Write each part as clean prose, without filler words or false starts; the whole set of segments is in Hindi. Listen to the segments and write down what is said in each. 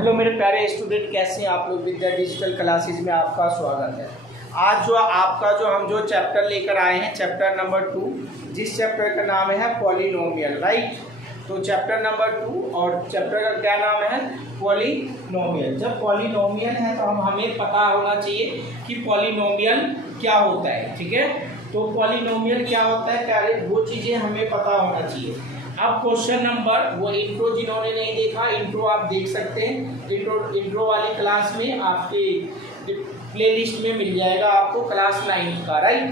हेलो मेरे प्यारे स्टूडेंट, कैसे हैं आप लोग। विद्या डिजिटल क्लासेज में आपका स्वागत है। आज हम जो चैप्टर लेकर आए हैं, चैप्टर नंबर 2, जिस चैप्टर का नाम है पॉलिनोमियल, राइट। तो चैप्टर नंबर 2 और चैप्टर का क्या नाम है, पॉलिनोमियल। जब पॉलिनोमियल है तो हमें पता होना चाहिए कि पॉलिनोमियल क्या होता है, ठीक है। तो पॉलिनोमियल क्या होता है प्यारे, वो चीज़ें हमें पता होना चाहिए। अब क्वेश्चन नंबर, वो इंट्रो जिन्होंने नहीं देखा, इंट्रो आप देख सकते हैं। इंट्रो वाली क्लास में आपके प्लेलिस्ट में मिल जाएगा आपको, क्लास 9 का, राइट।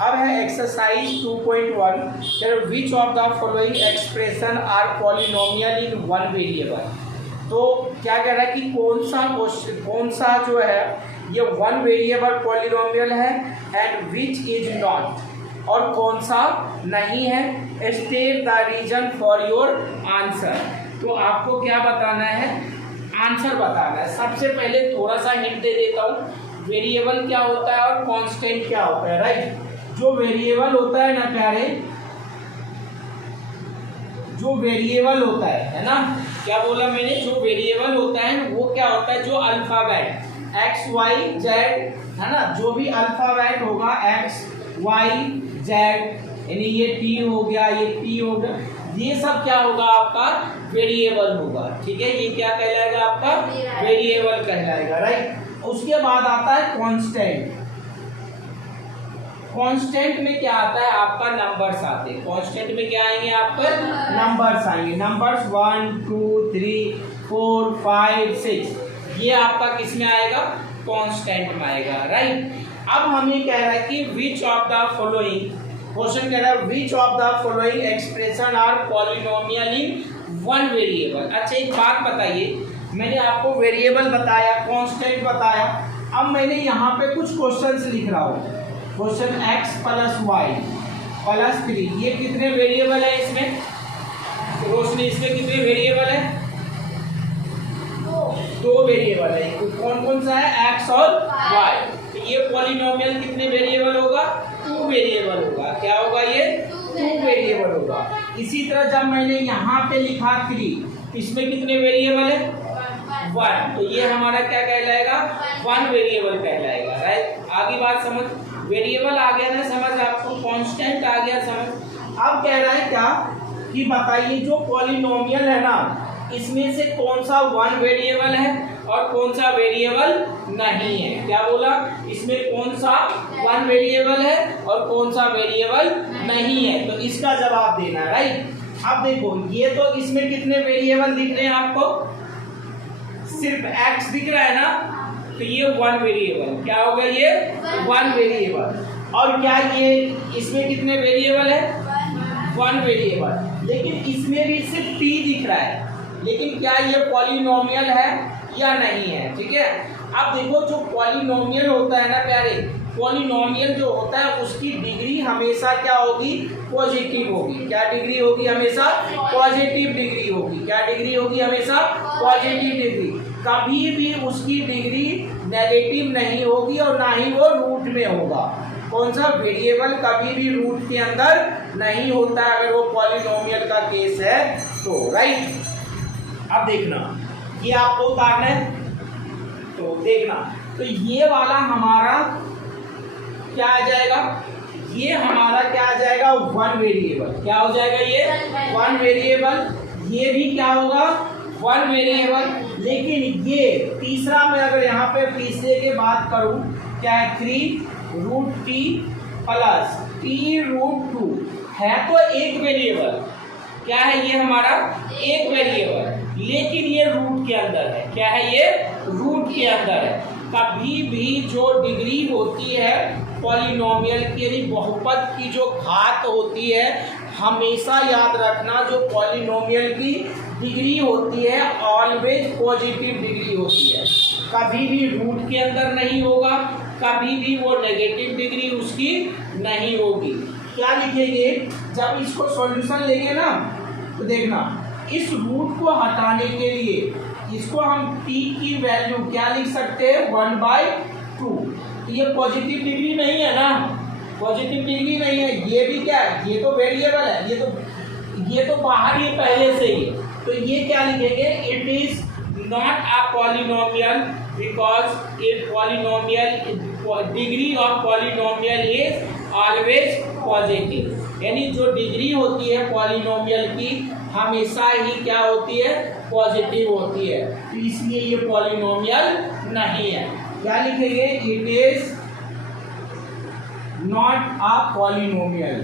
अब है exercise 2.1, which of the following expression are polynomial in one variable. तो क्या कह रहा है कि कौन सा जो है ये वन वेरिएबल पॉलिनोमियल है, एंड विच इज नॉट, और कौन सा नहीं है। State the reason for your answer. तो आपको क्या बताना है, आंसर बताना है। सबसे पहले थोड़ा सा हिंट दे देता हूँ, वेरिएबल क्या होता है और कांस्टेंट क्या होता है, राइट। जो वेरिएबल होता है ना प्यारे, जो वेरिएबल होता है ना, क्या बोला मैंने, जो वेरिएबल होता है वो क्या होता है, जो अल्फाबेट एक्स वाई जेड है ना, जो भी अल्फाबेट होगा एक्स वाई जेड, यानी ये टी हो गया, ये पी हो गया, ये सब क्या होगा आपका वेरिएबल होगा, ठीक है। ये क्या कहलाएगा आपका वेरिएबल कहलाएगा, राइट। उसके बाद आता है कांस्टेंट। कांस्टेंट में क्या आता है आपका, नंबर्स आते हैं। कांस्टेंट में क्या आएंगे आपका, नंबर्स आएंगे। नंबर्स 1 2 3 4 5 6, ये आपका किस में आएगा, कांस्टेंट में आएगा, राइट। अब हमें कह रहा है कि which of the following, question कह रहा है which of the following expression are polynomial in one variable. अच्छा एक बात बताइए, मैंने आपको वेरिएबल बताया, कांस्टेंट बताया, अब मैंने यहाँ पे कुछ क्वेश्चंस लिख रहा हूँ। Question x plus y plus 3, ये कितने वेरिएबल है इसमें, रोशनी इसमें कितने वेरिएबल है, दो वेरिएबल है। कौन कौन सा है, x और y। ये पॉलिनोमियल कितने वेरिएबल होगा, 2 वेरिएबल होगा। क्या होगा ये, 2 वेरिएबल होगा। इसी तरह जब मैंने यहाँ पे लिखा 3, इसमें कितने वेरिएबल है, 1, तो ये हमारा क्या कहलाएगा, 1 वेरिएबल कहलाएगा, राइट। आगे बात समझ, वेरिएबल आ गया ना समझ आपको, कांस्टेंट आ गया समझ। अब कह रहा है क्या कि बताइए जो पॉलिनोमियल है ना, इसमें से कौन सा 1 वेरिएबल है और कौन सा वेरिएबल नहीं है। क्या बोला, इसमें कौन सा 1 वेरिएबल है और कौन सा वेरिएबल नहीं है, तो इसका जवाब देना, राइट। अब देखो ये तो इसमें कितने वेरिएबल दिख रहे हैं आपको, सिर्फ x दिख रहा है ना, तो ये 1 वेरिएबल, क्या होगा ये 1 वेरिएबल। और क्या ये इसमें कितने वेरिएबल है, 1 वेरिएबल, लेकिन इसमें भी सिर्फ t दिख रहा है, लेकिन क्या ये पॉलिनोमियल है या नहीं है, ठीक है। अब देखो जो पॉलिनोमियल होता है ना प्यारे, पॉलिनोमियल जो होता है उसकी डिग्री हमेशा क्या होगी, पॉजिटिव होगी। क्या डिग्री होगी, हमेशा पॉजिटिव डिग्री होगी। क्या डिग्री होगी, हमेशा पॉजिटिव डिग्री। कभी भी उसकी डिग्री नेगेटिव नहीं होगी और ना ही वो रूट में होगा। कौन सा वेरिएबल कभी भी रूट के अंदर नहीं होता है अगर वो पॉलिनोमियल का केस है तो, राइट। अब देखना, ये आपको उतारना है तो देखना, तो ये वाला हमारा क्या आ जाएगा, ये हमारा क्या आ जाएगा, 1 वेरिएबल। क्या हो जाएगा ये 1 वेरिएबल। ये भी क्या होगा, 1 वेरिएबल। लेकिन ये तीसरा में अगर यहाँ पे तीसरे के बात करूं, क्या है 3√t प्लस t√2 है, तो 1 वेरिएबल। क्या है ये हमारा 1 वेरिएबल, लेकिन ये रूट के अंदर है। क्या है ये, रूट के अंदर है। कभी भी जो डिग्री होती है पॉलिनोमियल की, बहुपद की जो घात होती है, हमेशा याद रखना जो पॉलिनोमियल की डिग्री होती है ऑलवेज पॉजिटिव डिग्री होती है। कभी भी रूट के अंदर नहीं होगा, कभी भी वो नेगेटिव डिग्री उसकी नहीं होगी। क्या लिखेंगे, जब इसको सॉल्यूशन लेंगे ना, तो देखना इस रूट को हटाने के लिए इसको हम t की वैल्यू क्या लिख सकते हैं, 1/2। ये पॉजिटिव डिग्री नहीं है ना, पॉजिटिव डिग्री नहीं है। ये भी क्या है, ये तो वेरिएबल है, ये तो बाहर ही पहले से ही, तो ये क्या लिखेंगे, it is not a polynomial because a polynomial degree of polynomial is always positive. यानी जो डिग्री होती है पॉलिनोमियल की हमेशा ही क्या होती है, पॉजिटिव होती है, तो इसलिए ये पॉलिनोमियल नहीं है। क्या लिखेंगे, it is not a polynomial.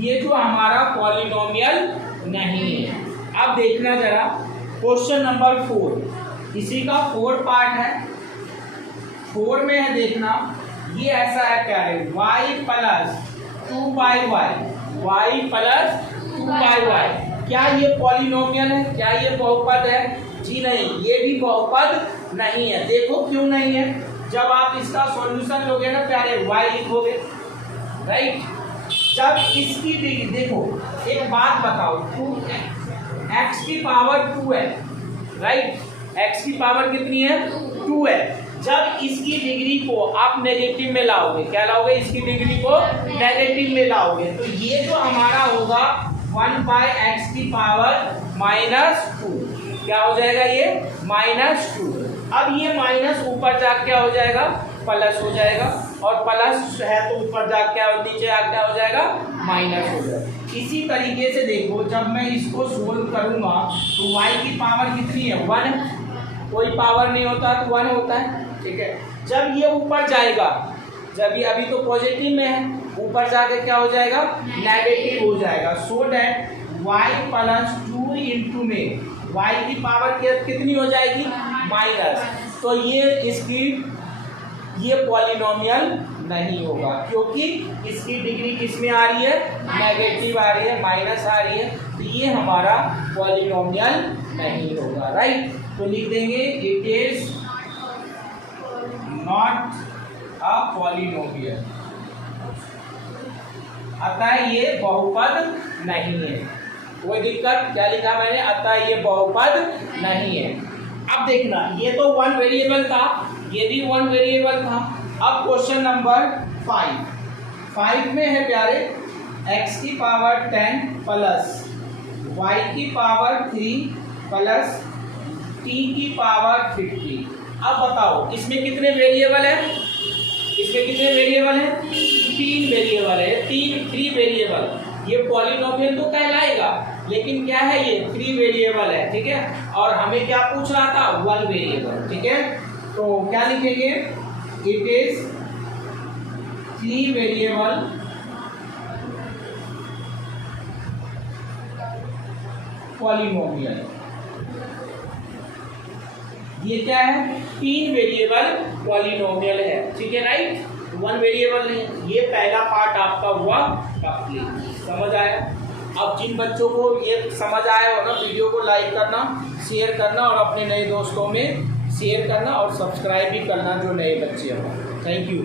ये जो हमारा पॉलिनोमियल नहीं है। अब देखना जरा क्वेश्चन नंबर 4, इसी का 4 पार्ट है। 4 में है देखना, ये ऐसा है क्या है, y plus 2y, y plus 2y। क्या ये पॉलिनोमियल है, क्या ये बहुपद है? जी नहीं, ये भी बहुपद नहीं है। देखो क्यों नहीं है, जब आप इसका सॉल्यूशन लोगे ना प्यारे, y लिखोगे, राइट। जब इसकी डिग्री, देखो एक बात बताओ, 2x की पावर 2 है, राइट, x की पावर कितनी है, 2 है। जब इसकी डिग्री को आप नेगेटिव में लाओगे, क्या लाओगे, इसकी डिग्री को नेगेटिव में लाओगे, तो ये जो हमारा होगा 1/x की पावर -2, क्या हो जाएगा, ये -2। अब ये माइनस ऊपर जा क्या हो जाएगा, प्लस हो जाएगा, और प्लस है तो ऊपर जा क्या, नीचे आ क्या हो जाएगा, माइनस हो जाएगा। इसी तरीके से देखो, जब मैं इसको सोल्व करूंगा तो y की पावर कितनी है, 1, कोई पावर नहीं होता तो 1 होता है, ठीक है। जब ये ऊपर जाएगा, जब ये अभी तो पॉजिटिव में है, ऊपर जाके क्या हो जाएगा, नेगेटिव हो जाएगा। So that y plus 2 into में y की पावर कितनी हो जाएगी, माइनस। तो ये इसकी ये पॉलिनोमियल नहीं होगा, क्योंकि इसकी डिग्री किस में आ रही है, नेगेटिव आ रही है, माइनस आ रही है, तो ये हमारा पॉलिनोमियल नहीं होगा, राइट। तो लिख देंगे it is not a polynomial, अतः ये बहुपद नहीं है। कोई दिक्कत, क्या लिखा मैंने, अतः ये बहुपद नहीं है। अब देखना, ये तो 1 वेरिएबल था, ये भी 1 वेरिएबल था। अब क्वेश्चन नंबर 5 में है प्यारे, x की पावर 10 प्लस y की पावर 3 प्लस t की पावर 50। अब बताओ इसमें कितने वेरिएबल है, इसमें कितने वेरिएबल है, 3 वेरिएबल है, 3 वेरिएबल। ये पॉलिनोमियल तो कहलाएगा, लेकिन क्या है, ये 3 वेरिएबल है, ठीक है। और हमें क्या पूछ रहा था, 1 वेरिएबल, ठीक है। तो क्या लिखेंगे, इट इज 3 वेरिएबल पॉलिनोमियल। ये क्या है, 3 वेरिएबल पॉलिनोमियल है, ठीक है, राइट, 1 वेरिएबल नहीं। ये पहला पार्ट आपका हुआ कंप्लीट, समझ आया। अब जिन बच्चों को ये समझ आया हो ना, वीडियो को लाइक करना, शेयर करना और अपने नए दोस्तों में शेयर करना और सब्सक्राइब भी करना जो नए बच्चे हों। Thank you.